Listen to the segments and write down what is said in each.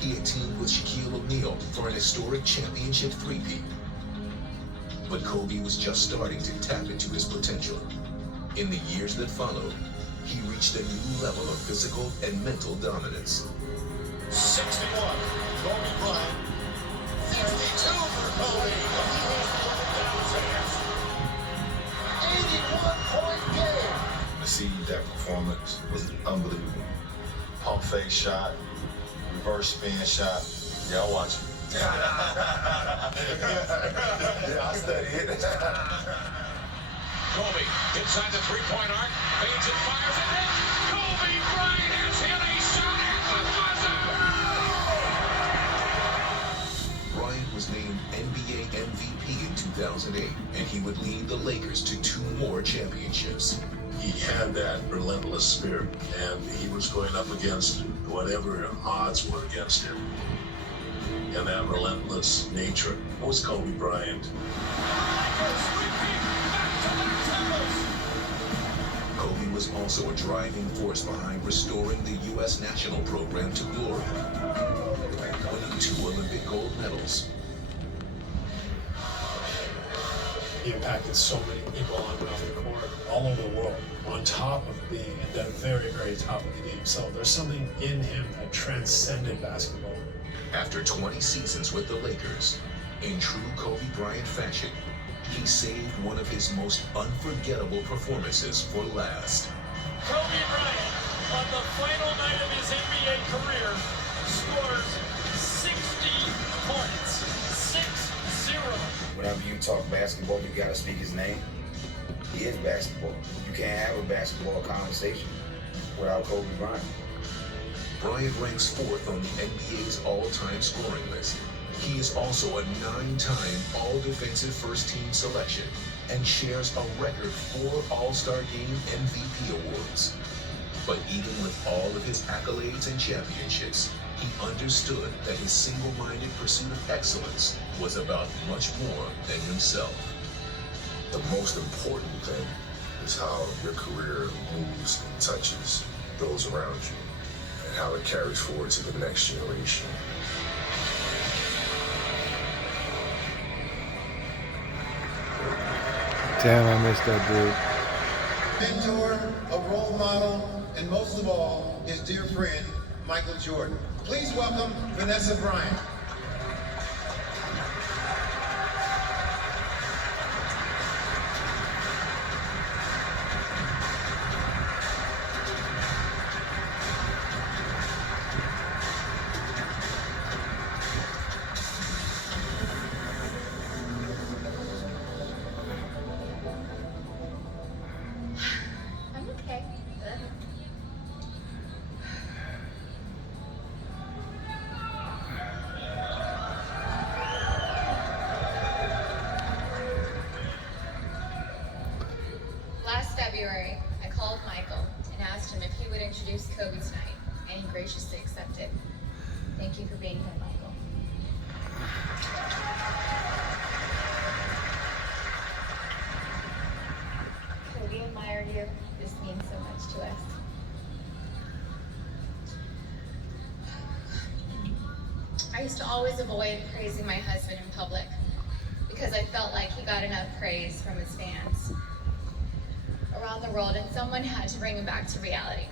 He had teamed with Shaquille O'Neal for an historic championship three-peat. But Kobe was just starting to tap into his potential. In the years that followed, he reached a new level of physical and mental dominance. 61, Kobe Bryant. 52 for Kobe. 81-point game. To see that performance was unbelievable. Pump fake shot, reverse spin shot. Yeah, I'll watch it. Yeah, I study it. Kobe inside the three-point arc, fades and fires it in. Kobe Bryant has hit a shot at the buzzer. Bryant was named NBA MVP in 2008, and he would lead the Lakers to 2 more championships. He had that relentless spirit, and he was going up against whatever odds were against him. And that relentless nature was Kobe Bryant. Kobe was also a driving force behind restoring the U.S. national program to glory, winning 2 Olympic gold medals. He impacted so many people on and off the court, all over the world, on top of being at that very, very top of the game. So there's something in him that transcended basketball. After 20 seasons with the Lakers, in true Kobe Bryant fashion, he saved one of his most unforgettable performances for last. Kobe Bryant, on the final night of his NBA career, scores 60 points. 6-0. Whenever you talk basketball, you gotta speak his name. He is basketball. You can't have a basketball conversation without Kobe Bryant. Bryant ranks 4th on the NBA's all-time scoring list. He is also a 9-time All-Defensive First-Team selection and shares a record 4 All-Star Game MVP awards. But even with all of his accolades and championships, he understood that his single-minded pursuit of excellence was about much more than himself. The most important thing is how your career moves and touches those around you, and how it carries forward to the next generation. Damn, I missed that dude. Mentor, a role model, and most of all, his dear friend, Michael Jordan. Please welcome Vanessa Bryant. I'm okay. Last February, I called Michael and asked him if he would introduce Kobe tonight, and he graciously accepted. Thank you for being here, Michael. Kobe admired you. This means so much to us. I used to always avoid praising my husband in public because I felt like he got enough praise from his fans around the world, and someone had to bring him back to reality.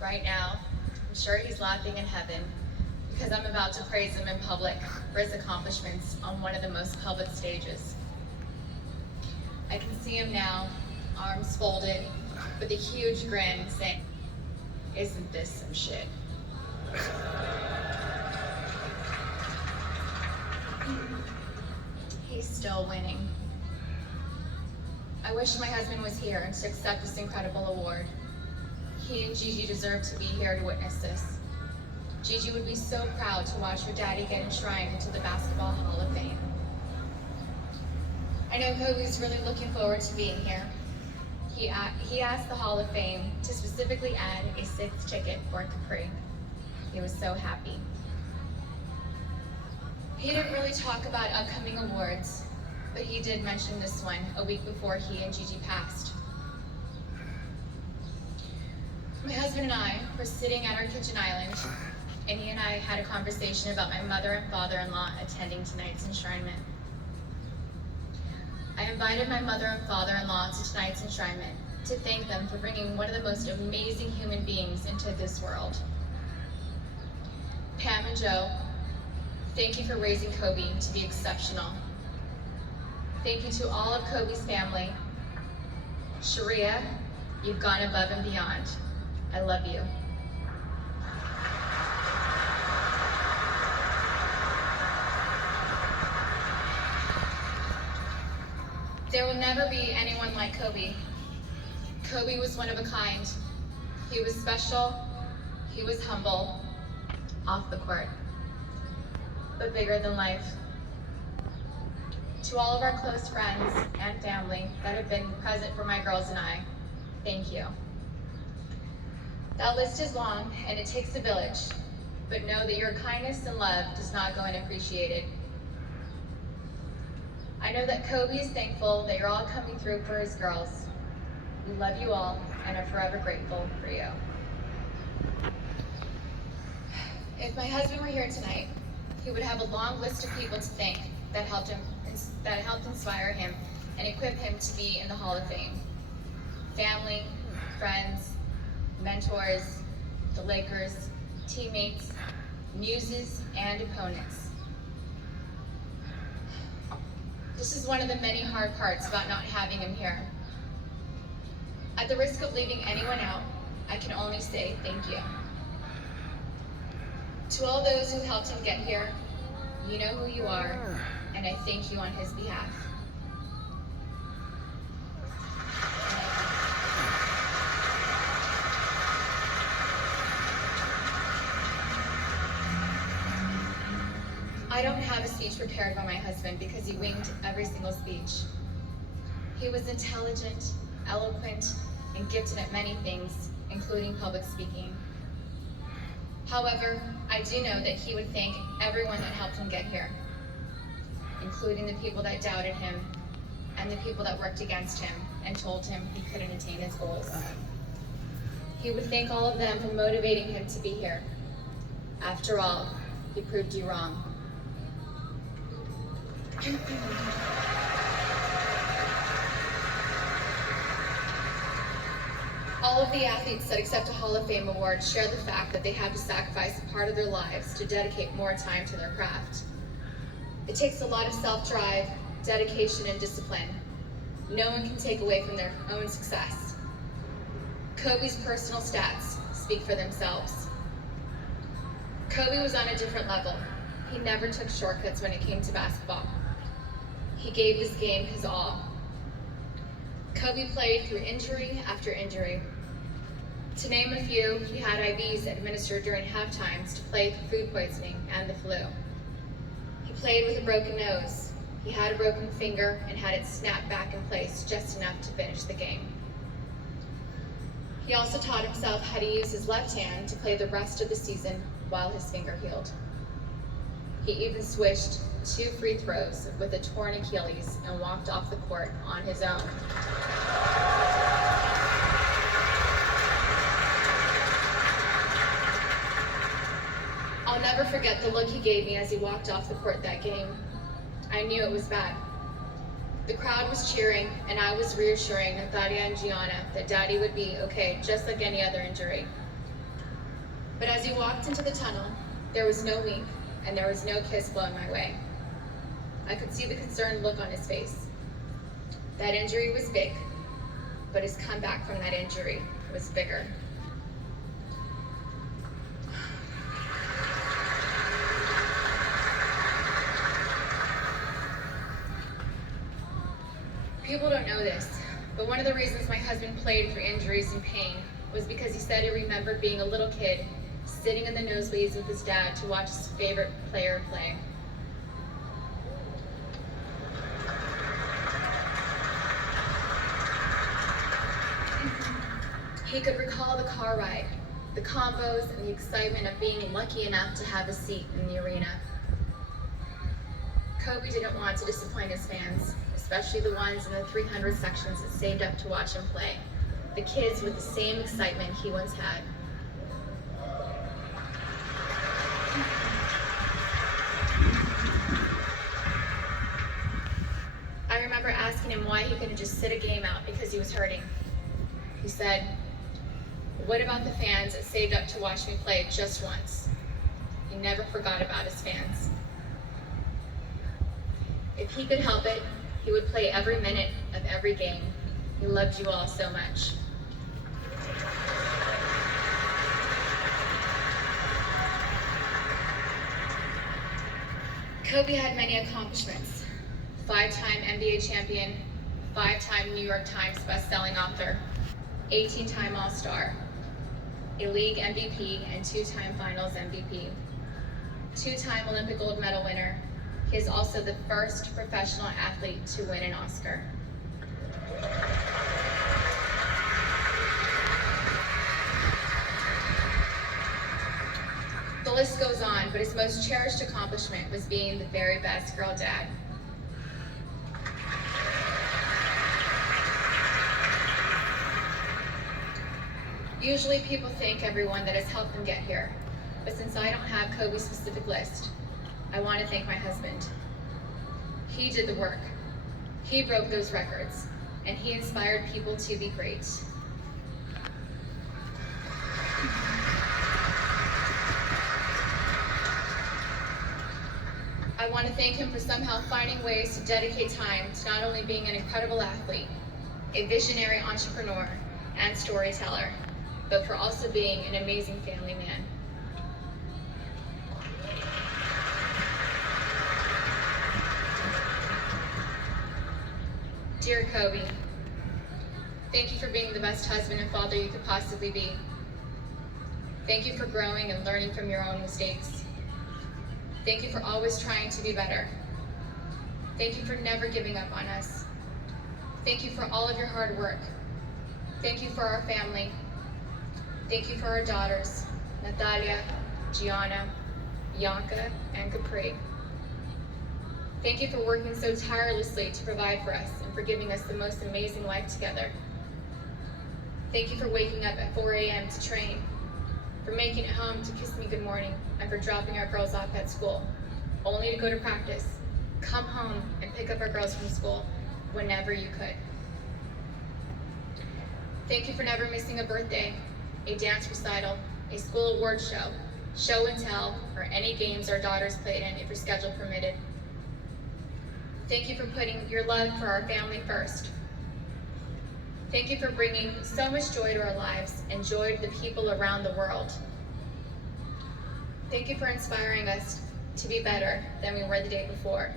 Right now, I'm sure he's laughing in heaven because I'm about to praise him in public for his accomplishments on one of the most public stages. I can see him now, arms folded, with a huge grin, saying, "Isn't this some shit?" He's still winning. I wish my husband was here to accept this incredible award. He and Gigi deserve to be here to witness this. Gigi would be so proud to watch her daddy get enshrined into the Basketball Hall of Fame. I know Kobe's really looking forward to being here. He asked the Hall of Fame to specifically add a 6th ticket for Capri. He was so happy. He didn't really talk about upcoming awards, but he did mention this one a week before he and Gigi passed. My husband and I were sitting at our kitchen island, and he and I I had a conversation about my mother and father-in-law attending tonight's enshrinement. I invited my mother and father-in-law to tonight's enshrinement to thank them for bringing one of the most amazing human beings into this world. Pam and Joe, thank you for raising Kobe to be exceptional. Thank you to all of Kobe's family. Sharia, you've gone above and beyond. I love you. There will never be anyone like Kobe. Kobe was one of a kind. He was special, he was humble, off the court, but bigger than life. To all of our close friends and family that have been present for my girls and I, thank you. That list is long and it takes a village, but know that your kindness and love does not go unappreciated. I know that Kobe is thankful that you're all coming through for his girls. We love you all and are forever grateful for you. If my husband were here tonight, he would have a long list of people to thank that helped inspire him and equip him to be in the Hall of Fame. Family, friends, mentors, the Lakers, teammates, muses, and opponents. This is one of the many hard parts about not having him here. At the risk of leaving anyone out, I can only say thank you. To all those who helped him get here, you know who you are, and I thank you on his behalf. I don't have a speech prepared by my husband because he winged every single speech. He was intelligent, eloquent, and gifted at many things, including public speaking. However, I do know that he would thank everyone that helped him get here, including the people that doubted him and the people that worked against him and told him he couldn't attain his goals. He would thank all of them for motivating him to be here. After all, he proved you wrong. All of the athletes that accept a Hall of Fame award share the fact that they have to sacrifice a part of their lives to dedicate more time to their craft. It takes a lot of self-drive, dedication, and discipline. No one can take away from their own success. Kobe's personal stats speak for themselves. Kobe was on a different level. He never took shortcuts when it came to basketball. He gave this game his all. Kobe played through injury after injury. To name a few, he had IVs administered during half times to play through food poisoning and the flu. He played with a broken nose. He had a broken finger and had it snapped back in place just enough to finish the game. He also taught himself how to use his left hand to play the rest of the season while his finger healed. He even switched 2 free throws with a torn Achilles and walked off the court on his own. I'll never forget the look he gave me as he walked off the court that game. I knew it was bad. The crowd was cheering, and I was reassuring Natalia and Gianna that Daddy would be okay, just like any other injury. But as he walked into the tunnel, there was no wink, and there was no kiss blowing my way. I could see the concerned look on his face. That injury was big, but his comeback from that injury was bigger. People don't know this, but one of the reasons my husband played through injuries and pain was because he said he remembered being a little kid, sitting in the nosebleeds with his dad to watch his favorite player play. He could recall the car ride, the combos, and the excitement of being lucky enough to have a seat in the arena. Kobe didn't want to disappoint his fans, especially the ones in the 300 sections that saved up to watch him play, the kids with the same excitement he once had. he couldn't just sit a game out because he was hurting. He said, "What about the fans that saved up to watch me play just once?" He never forgot about his fans. If he could help it, he would play every minute of every game. He loved you all so much. Kobe had many accomplishments. 5-time NBA champion, 5-time New York Times best-selling author, 18-time All-Star, a league MVP and 2-time Finals MVP, 2-time Olympic gold medal winner. He is also the first professional athlete to win an Oscar. The list goes on, but his most cherished accomplishment was being the very best girl dad. Usually people thank everyone that has helped them get here, but since I don't have Kobe's specific list, I want to thank my husband. He did the work. He broke those records, and he inspired people to be great. I want to thank him for somehow finding ways to dedicate time to not only being an incredible athlete, a visionary entrepreneur, and storyteller, but for also being an amazing family man. Dear Kobe, thank you for being the best husband and father you could possibly be. Thank you for growing and learning from your own mistakes. Thank you for always trying to be better. Thank you for never giving up on us. Thank you for all of your hard work. Thank you for our family. Thank you for our daughters, Natalia, Gianna, Bianca, and Capri. Thank you for working so tirelessly to provide for us and for giving us the most amazing life together. Thank you for waking up at 4 a.m. to train, for making it home to kiss me good morning, and for dropping our girls off at school, only to go to practice, come home, and pick up our girls from school whenever you could. Thank you for never missing a birthday, a dance recital, a school award show, show and tell, or any games our daughters played in if your schedule permitted. Thank you for putting your love for our family first. Thank you for bringing so much joy to our lives and joy to the people around the world. Thank you for inspiring us to be better than we were the day before.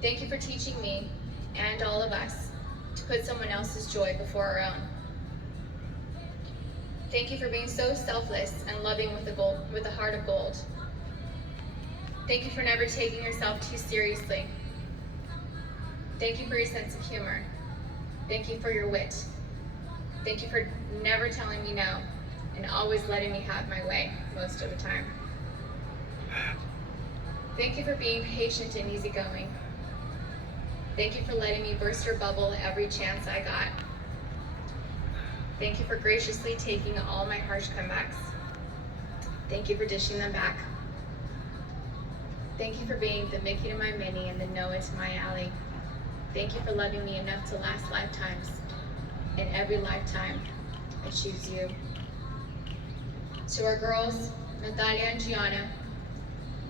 Thank you for teaching me and all of us to put someone else's joy before our own. Thank you for being so selfless and loving with a heart of gold. Thank you for never taking yourself too seriously. Thank you for your sense of humor. Thank you for your wit. Thank you for never telling me no and always letting me have my way most of the time. Thank you for being patient and easygoing. Thank you for letting me burst your bubble every chance I got. Thank you for graciously taking all my harsh comebacks. Thank you for dishing them back. Thank you for being the Mickey to my Minnie and the Noah to my Allie. Thank you for loving me enough to last lifetimes. In every lifetime, I choose you. To our girls, Natalia and Gianna,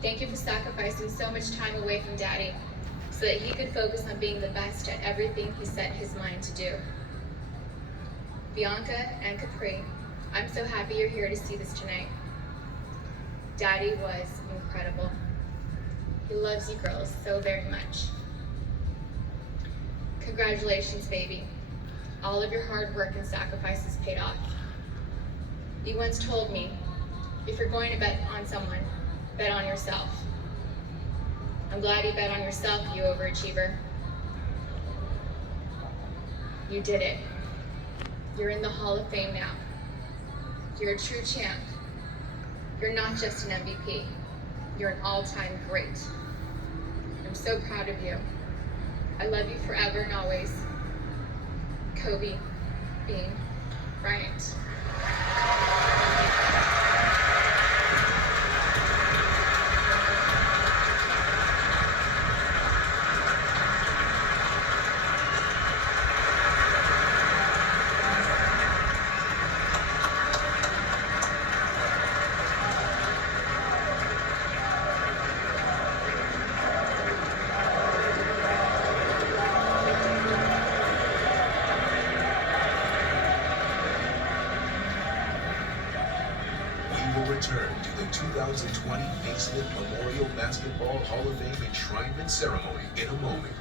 thank you for sacrificing so much time away from Daddy so that he could focus on being the best at everything he set his mind to do. Bianca and Capri, I'm so happy you're here to see this tonight. Daddy was incredible. He loves you girls so very much. Congratulations, baby. All of your hard work and sacrifices paid off. You once told me, if you're going to bet on someone, bet on yourself. I'm glad you bet on yourself, you overachiever. You did it. You're in the Hall of Fame now. You're a true champ. You're not just an MVP. You're an all-time great. I'm so proud of you. I love you forever and always. Kobe Bean Bryant. return to the 2020 Naismith Memorial Basketball Hall of Fame enshrinement ceremony in a moment.